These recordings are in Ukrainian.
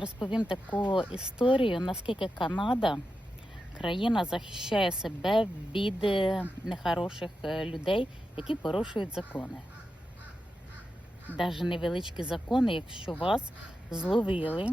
Розповім таку історію, наскільки Канада, країна захищає себе від е, нехороших е, людей, які порушують закони. Навіть невеличкі закони, якщо вас зловили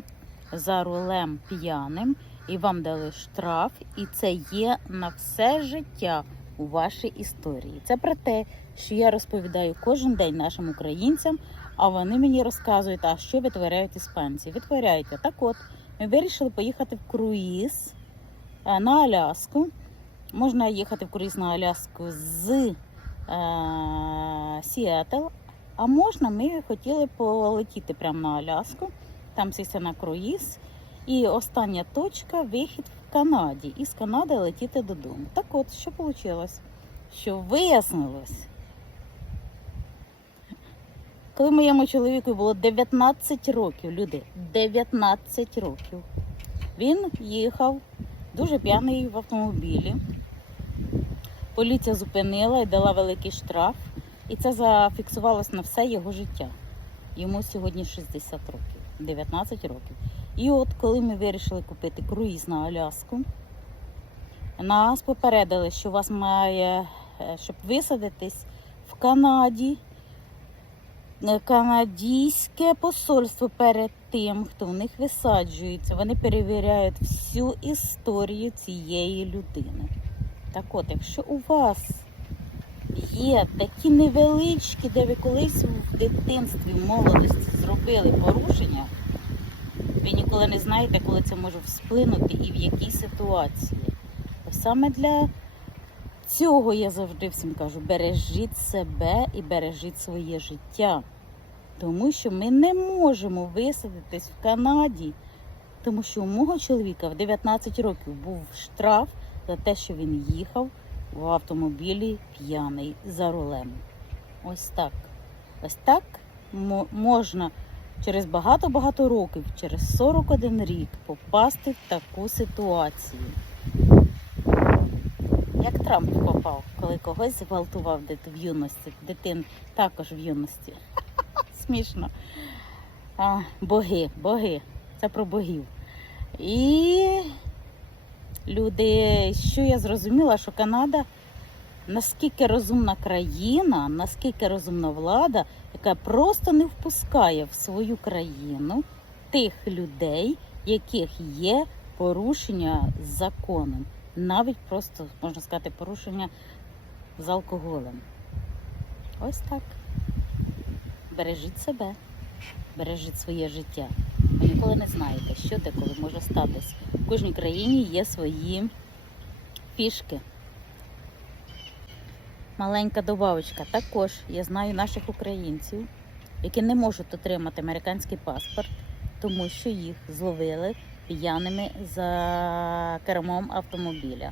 за рулем п'яним і вам дали штраф, і це є на все життя у вашій історії. Це про те, що я розповідаю кожен день нашим українцям, а вони мені розказують, а що витворяють іспанці. Витворяють. Так от, ми вирішили поїхати в круїз е, на Аляску. Можна їхати в круїз на Аляску з е, Сіетл, а можна, ми хотіли полетіти прямо на Аляску, там сісти на круїз. І остання точка вихід в Канаді. І з Канади летіти додому. Так от, що вийшло? Що вияснилось, коли моєму чоловіку було 19 років, люди, 19 років, він їхав дуже п'яний в автомобілі. Поліція зупинила і дала великий штраф, і це зафіксувалось на все його життя. Йому сьогодні 60 років, 19 років. І от коли ми вирішили купити круїз на Аляску, нас попередили, що вас має, е, щоб висадитись в Канаді, канадійське посольство перед тим, хто в них висаджується, вони перевіряють всю історію цієї людини. Так от, якщо у вас є такі невеличкі, де ви колись в дитинстві, в молодості зробили порушення, ви ніколи не знаєте, коли це може всплинути і в якій ситуації. Саме для цього я завжди всім кажу: бережіть себе і бережіть своє життя. Тому що ми не можемо висадитись в Канаді, тому що у мого чоловіка в 19 років був штраф за те, що він їхав в автомобілі п'яний за рулем. Ось так. Ось так можна через багато-багато років, через 41 рік попасти в таку ситуацію. Як Трамп попав, коли когось зґвалтував в юності, дитин також в юності. Смішно. А, боги, боги. Це про богів. І люди, що я зрозуміла, що Канада наскільки розумна країна, наскільки розумна влада, яка просто не впускає в свою країну тих людей, яких є порушення законом, навіть просто можна сказати, порушення з алкоголем. Ось так. Бережіть себе, бережіть своє життя. Ви ніколи не знаєте, що де коли може статись. В кожній країні є свої фішки. Маленька добавочка. Також я знаю наших українців, які не можуть отримати американський паспорт, тому що їх зловили п'яними за кермом автомобіля.